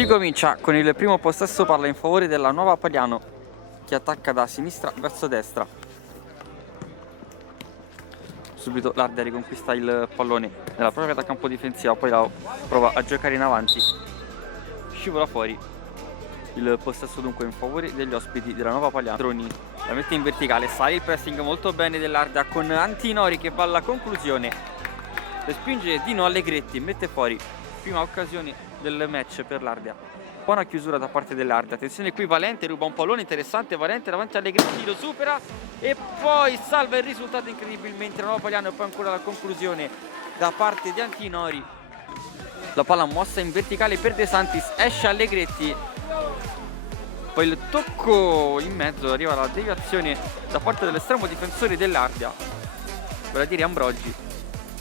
Si comincia con il primo possesso palla in favore della Nuova Paliano, che attacca da sinistra verso destra. Subito l'Ardea riconquista il pallone nella propria metà campo difensiva, poi la prova a giocare in avanti, scivola fuori. Il possesso dunque in favore degli ospiti della Nuova Paliano. Troni la mette in verticale, sale il pressing molto bene dell'Ardea con Antinori che va alla conclusione, respinge Dino Allegretti, mette fuori. Prima occasione del match per l'Ardea. Buona chiusura da parte dell'Ardea. Attenzione qui, Valente ruba un pallone interessante. Valente davanti a Allegretti, lo supera e poi salva il risultato incredibilmente. La Nuova Paliano e poi ancora la conclusione da parte di Antinori. La palla mossa in verticale per De Santis, esce Allegretti. Poi il tocco in mezzo, arriva la deviazione da parte dell'estremo difensore dell'Ardea, vale a dire Ambrogi.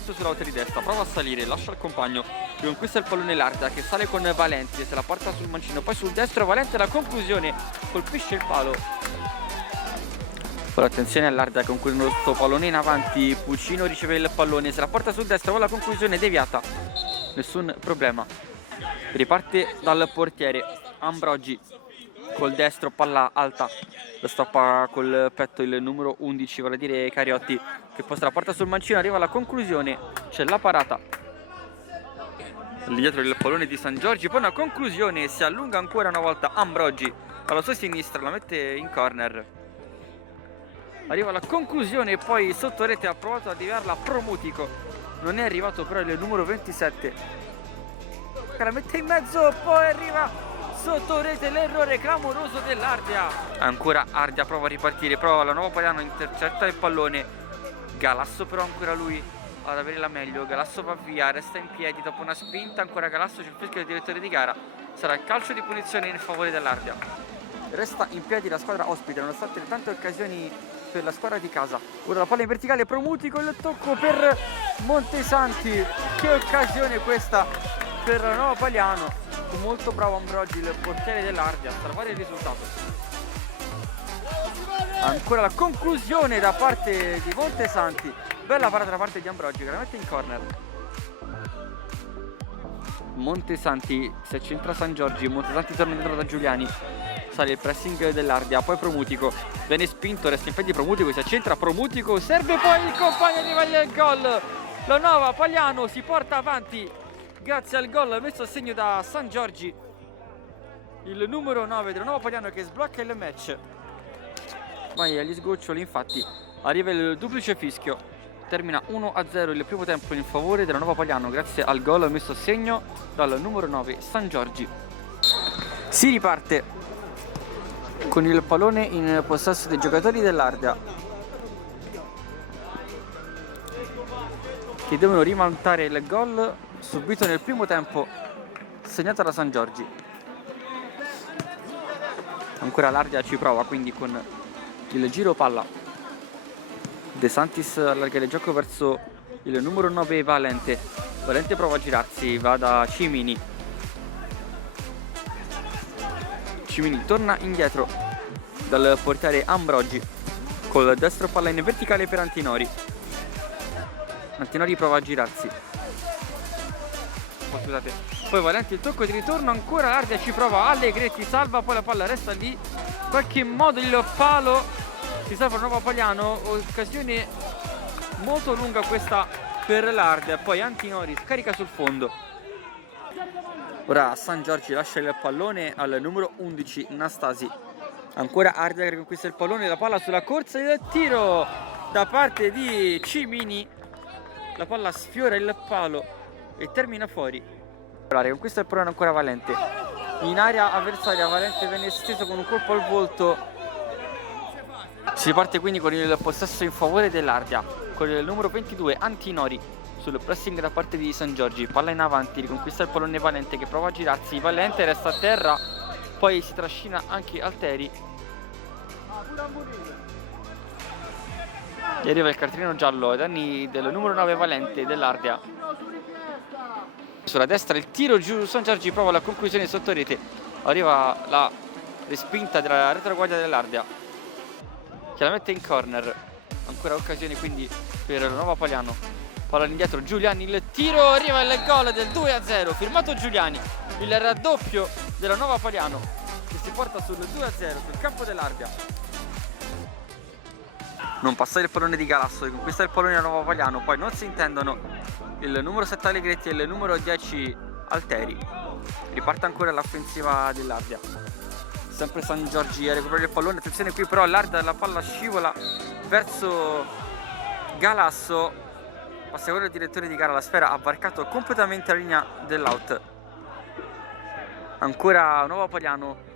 Sull'auto di destra, prova a salire, lascia il compagno, riconquista il pallone l'Ardea che sale con Valente, se la porta sul mancino, poi sul destro Valente, la conclusione, colpisce il palo. Poi attenzione all'Ardea con questo pallone in avanti, Puccino riceve il pallone, se la porta sul destro, con la conclusione deviata, nessun problema. Riparte dal portiere Ambrogi col destro, palla alta, la stoppa col petto il numero 11, vale a dire Cariotti, che posta la porta sul mancino, arriva alla conclusione, c'è la parata. Lì dietro il pallone di San Giorgi, poi una conclusione, si allunga ancora una volta Ambrogi alla sua sinistra, la mette in corner. Arriva alla conclusione e poi sotto rete ha provato a deviarla Promutico, non è arrivato però il numero 27, che la mette in mezzo, poi arriva sotto rete, l'errore clamoroso dell'Ardea. Ancora Ardea prova a ripartire, prova la Nuova Paliano, intercetta il pallone. Galasso però ancora lui ad avere la meglio. Galasso va via, resta in piedi dopo una spinta. Ancora Galasso, c'è il fischio del direttore di gara. Sarà il calcio di punizione in favore dell'Ardea. Resta in piedi la squadra ospite nonostante le tante occasioni per la squadra di casa. Ora la palla in verticale, Promutico, il tocco per Montesanti. Che occasione questa per la Nuova Paliano. Molto bravo Ambrogi, il portiere dell'Ardea, a salvare il risultato. Ancora la conclusione da parte di Montesanti. Bella parata da parte di Ambrogi, veramente in corner. Montesanti si accentra San Giorgi, Montesanti torna indietro da Giuliani. Sale il pressing dell'Ardea, poi Promutico. Viene spinto, resta in piedi Promutico, si accentra Promutico, serve poi il compagno di Vaglia il gol. La Nuova Paliano si porta avanti grazie al gol messo a segno da San Giorgi, il numero 9 della Nuova Paliano che sblocca il match. Vai agli sgoccioli, infatti arriva il duplice fischio, termina 1-0 il primo tempo in favore della Nuova Paliano grazie al gol messo a segno dal numero 9 San Giorgi. Si riparte con il pallone in possesso dei giocatori dell'Ardea, che devono rimontare il gol subito nel primo tempo segnato da San Giorgi. Ancora l'Ardea ci prova quindi con il giro palla. De Santis allarga il gioco verso il numero 9 Valente. Valente prova a girarsi, va da Cimini. Cimini torna indietro dal portiere Ambrogi col destro, palla in verticale per Antinori. Antinori prova a girarsi. Scusate. Poi Valente il tocco di ritorno, ancora l'Ardea ci prova, Allegretti salva, poi la palla resta lì, in qualche modo il palo, si salva la Nuova Paliano, occasione molto lunga questa per l'Ardea, poi Antinori scarica sul fondo. Ora San Giorgi lascia il pallone al numero 11 Nastasi, ancora Ardea che riconquista il pallone, la palla sulla corsa, il tiro da parte di Cimini, la palla sfiora il palo e termina fuori. Con questo il pallone ancora Valente in area avversaria, Valente viene steso con un colpo al volto. Si parte quindi con il possesso in favore dell'Ardea con il numero 22 Antinori sul pressing da parte di San Giorgi, palla in avanti, riconquista il pallone Valente che prova a girarsi, Valente resta a terra, poi si trascina anche Alteri e arriva il cartellino giallo ai danni del numero 9 Valente dell'Ardea. Sulla destra il tiro giù, San Giorgi prova la conclusione sotto rete, arriva la respinta della retroguardia dell'Ardea che la mette in corner. Ancora occasione quindi per la Nuova Paliano, palla indietro Giuliani, il tiro, arriva il gol del 2-0 firmato Giuliani, il raddoppio della Nuova Paliano, che si porta sul 2-0 sul campo dell'Arbia. Non passare il pallone di Galasso, che conquista il pallone della Nuova Paliano, poi non si intendono il numero 7 Allegretti e il numero 10 Alteri. Riparte ancora l'offensiva dell'Arbia. Sempre San Giorgi a recuperare il pallone, attenzione qui però l'Arbia, la palla scivola verso Galasso, passa quello il direttore di gara, la sfera ha varcato completamente la linea dell'out. Ancora Nuova Paliano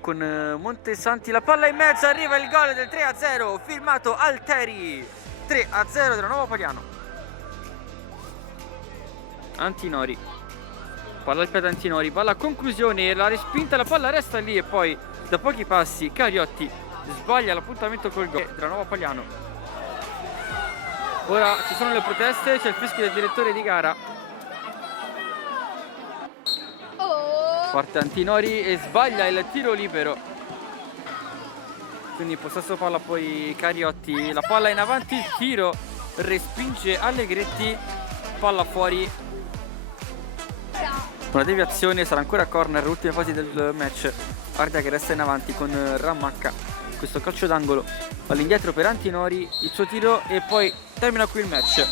con Montesanti, la palla in mezzo, arriva il gol del 3-0 firmato Alteri, 3-0 della Nuova Paliano. Antinori, palla al piede Antinori, palla a conclusione, la respinta, la palla resta lì e poi da pochi passi Cariotti sbaglia l'appuntamento col gol della Nuova Paliano. Ora ci sono le proteste, c'è il fischio del direttore di gara. Parte Antinori e sbaglia il tiro libero, quindi possesso palla poi Cariotti, la palla in avanti, il tiro respinge Allegretti, palla fuori, una deviazione, sarà ancora corner, ultime fasi del match. Ardea che resta in avanti con Ramacca, questo calcio d'angolo all'indietro per Antinori, il suo tiro e poi termina qui il match.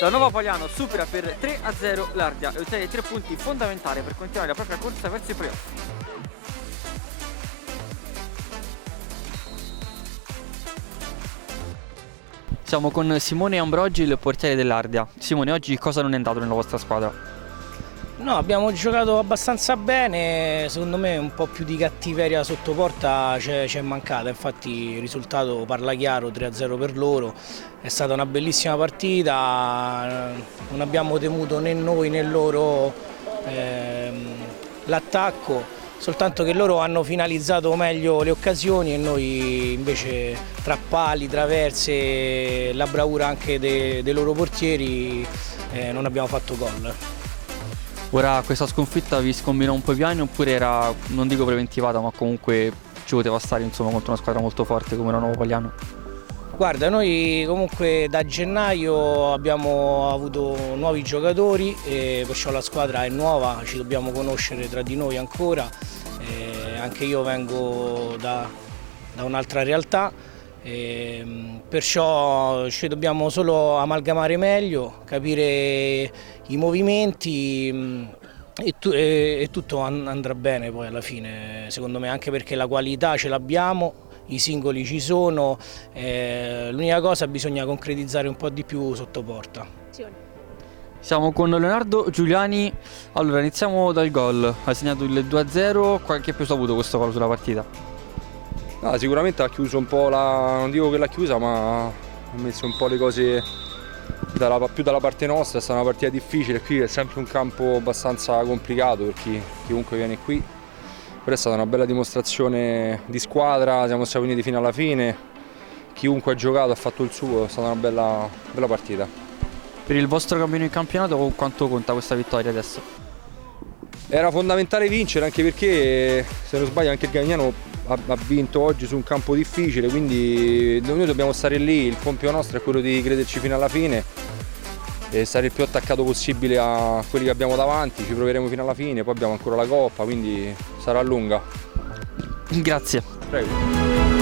La Nuova Paliano supera per 3-0 l'Ardea e ottiene 3 punti fondamentali per continuare la propria corsa verso i playoff. Siamo con Simone Ambrogi, il portiere dell'Ardea. Simone, oggi cosa non è andato nella vostra squadra? No, abbiamo giocato abbastanza bene, secondo me un po' più di cattiveria sotto porta c'è mancata, infatti il risultato parla chiaro, 3-0 per loro, è stata una bellissima partita, non abbiamo temuto né noi né loro l'attacco, soltanto che loro hanno finalizzato meglio le occasioni e noi invece tra pali, traverse, la bravura anche dei loro portieri non abbiamo fatto gol. Ora questa sconfitta vi scombinò un po' i piani oppure era, non dico preventivata, ma comunque ci poteva stare insomma contro una squadra molto forte come la Nuova Paliano? Guarda, noi comunque da gennaio abbiamo avuto nuovi giocatori e perciò la squadra è nuova, ci dobbiamo conoscere tra di noi ancora, anche io vengo da un'altra realtà, perciò ci dobbiamo solo amalgamare meglio, capire i movimenti e tutto andrà bene poi alla fine, secondo me, anche perché la qualità ce l'abbiamo, i singoli ci sono, l'unica cosa bisogna concretizzare un po' di più sotto porta. Siamo con Leonardo Giuliani, allora iniziamo dal gol, hai segnato il 2-0, che peso ha avuto questo gol sulla partita? No, sicuramente ha chiuso un po' non dico che l'ha chiusa, ma ha messo un po' le cose più dalla parte nostra. È stata una partita difficile, qui è sempre un campo abbastanza complicato per chiunque viene qui, però è stata una bella dimostrazione di squadra, siamo stati uniti fino alla fine, chiunque ha giocato ha fatto il suo, è stata una bella partita. Per il vostro cammino in campionato quanto conta questa vittoria adesso? Era fondamentale vincere, anche perché se non sbaglio anche il Gagnano ha vinto oggi su un campo difficile, quindi noi dobbiamo stare lì, il compito nostro è quello di crederci fino alla fine e stare il più attaccato possibile a quelli che abbiamo davanti, ci proveremo fino alla fine, poi abbiamo ancora la Coppa, quindi sarà lunga. Grazie. Prego.